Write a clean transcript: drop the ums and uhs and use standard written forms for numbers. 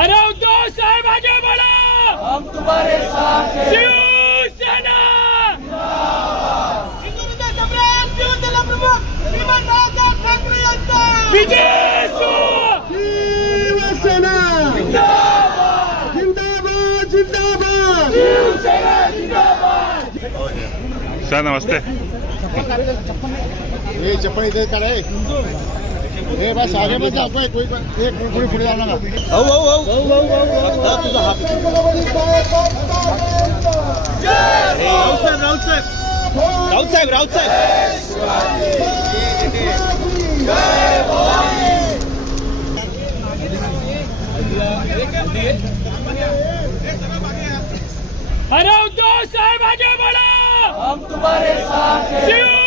अरे उद्धव साहेब आगे बढ़ो, हम तुम्हारे साथ हैं। शिवसेना हिंदुत्व सम्राट शिवसेना प्रमुख श्रीमान रावसाहेब ठाकरे यांचा विजय असो. शिवसेना जिंदाबाद जिंदाबाद जिंदाबाद शिवसेना जिंदाबाद। सर नमस्ते. ये चप्पल इधर कर है ये बस आगे बस आपको कोई एक पूरी पूरी आना ना आओ आओ आओ तुझा हाथ राउत साहेब अरे उद्धव साहेब आगे बढ़ो, हम तुम्हारे साथ हैं। शिव